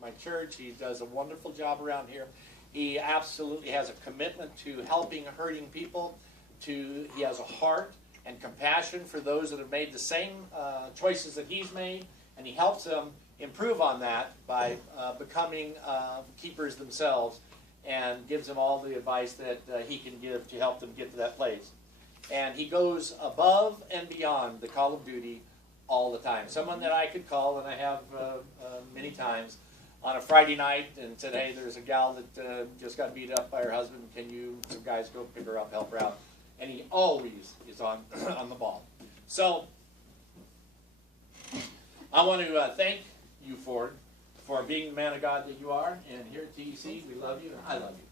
my church. He does a wonderful job around here. He absolutely has a commitment to helping hurting people. He has a heart and compassion for those that have made the same choices that he's made, and he helps them improve on that by becoming keepers themselves, and gives them all the advice that he can give to help them get to that place. And he goes above and beyond the call of duty all the time. Someone that I could call, and I have many times, on a Friday night and said, hey, there's a gal that just got beat up by her husband. Can you guys go pick her up, help her out? And he always is on the ball. So I want to thank you, Ford, for being the man of God that you are. And here at TEC, we love you, and I love you.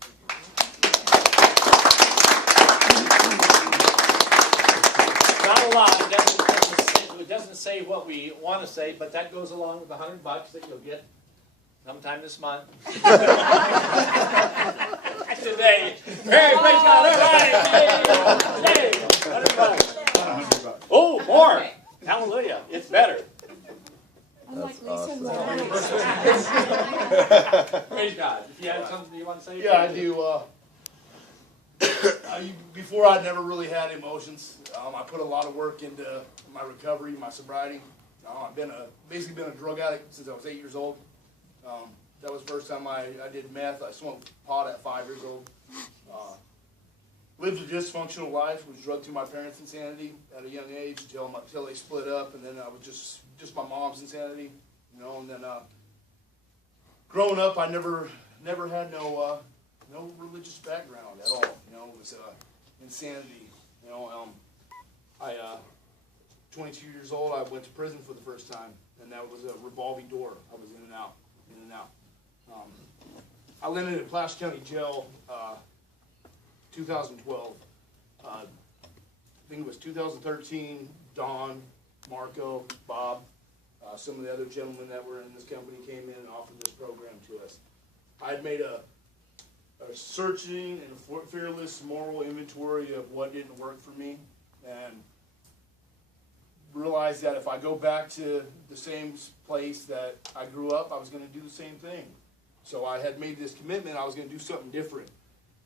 Not a lot. It doesn't say what we want to say, but that goes along with the $100 that you'll get sometime this month. Today. Hey, praise God. All right. Hey, $100. Oh, more. Hallelujah. It's better. Unlike Lisa awesome. Praise God. If you had something you want to say? Yeah, I do. Before, I never really had emotions. I put a lot of work into my recovery, my sobriety. I've basically been a drug addict since I was 8 years old. That was the first time I did meth. I smoked pot at 5 years old. Lived a dysfunctional life, was drugged through my parents' insanity at a young age until they split up, and then I was just my mom's insanity, you know. And then growing up, I never had no religious background at all. You know, it was insanity. You know, 22 years old, I went to prison for the first time, and that was a revolving door. I was in and out, in and out. I landed in Placer County Jail 2012. I think it was 2013. Don, Marco, Bob, some of the other gentlemen that were in this company came in and offered this program to us. I had made a searching and fearless moral inventory of what didn't work for me, and realized that if I go back to the same place that I grew up, I was going to do the same thing. So I had made this commitment I was going to do something different.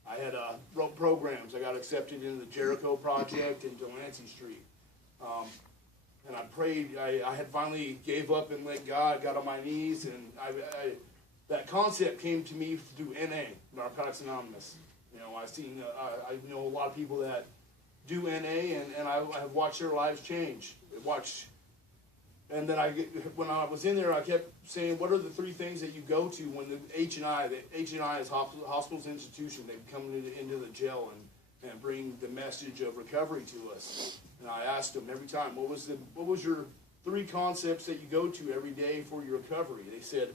I had wrote programs. I got accepted into the Jericho Project in Delancey Street. And I prayed. I had finally gave up and let God, got on my knees, and that concept came to me through NA, Narcotics Anonymous. You know, I know a lot of people that do NA, and I have watched their lives change. And then when I was in there, I kept saying, what are the three things that you go to when the H&I is hospitals institution, they come into the jail and bring the message of recovery to us. And I asked them every time, what was your three concepts that you go to every day for your recovery? They said,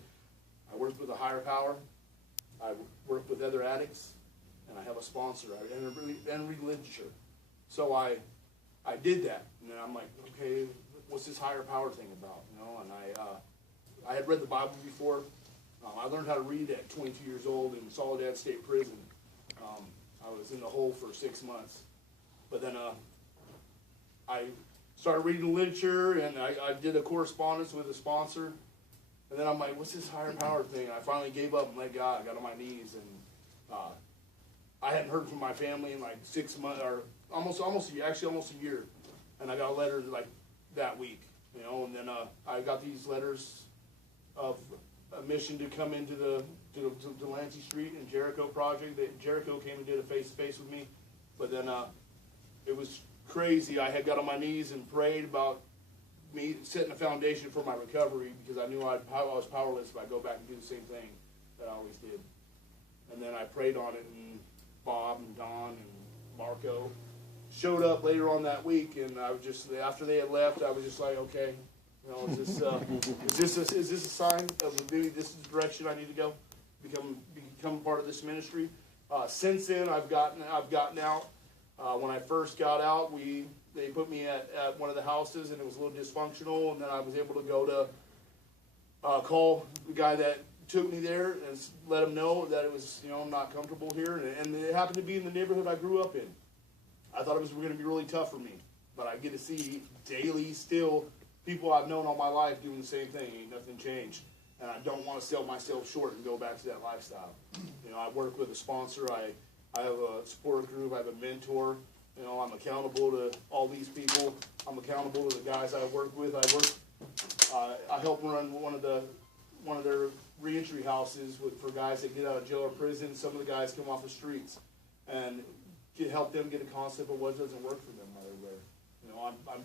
I work with a higher power, I work with other addicts, and I have a sponsor, and read literature. So I did that, and then I'm like, okay, what's this higher power thing about? You know, and I had read the Bible before. I learned how to read at 22 years old in Soledad State Prison. I was in the hole for 6 months, but then I started reading literature, and I did a correspondence with a sponsor. And then I'm like, what's this higher power thing? And I finally gave up and let God. I got on my knees, and I hadn't heard from my family in like 6 months, or almost a year. And I got a letter like that week, you know. And then I got these letters of a mission to come into the Delancey Street and Jericho Project. Jericho came and did a face-to-face with me. But then it was crazy. I had got on my knees and prayed about me setting a foundation for my recovery, because I knew I was powerless if I go back and do the same thing that I always did. And then I prayed on it, and Bob and Don and Marco showed up later on that week, and I was just, after they had left, I was just like, okay, you know, is this a sign of maybe this is the direction I need to go, become part of this ministry? Since then, I've gotten out. When I first got out, they put me at one of the houses, and it was a little dysfunctional, and then I was able to go to call the guy that took me there and let him know that it was, you know, I'm not comfortable here, and it happened to be in the neighborhood I grew up in. I thought it was going to be really tough for me, but I get to see daily still people I've known all my life doing the same thing. Ain't nothing changed. and I don't want to sell myself short and go back to that lifestyle. You know, I work with a sponsor. I have a support group. I have a mentor. You know, I'm accountable to all these people. I'm accountable to the guys I work with. I help run one of their reentry houses for guys that get out of jail or prison. Some of the guys come off the streets, and help them get a concept of what doesn't work for them while they're there. You know, I'm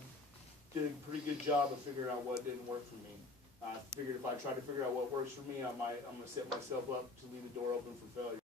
did a pretty good job of figuring out what didn't work for me. I figured if I tried to figure out what works for me, I'm gonna set myself up to leave the door open for failure.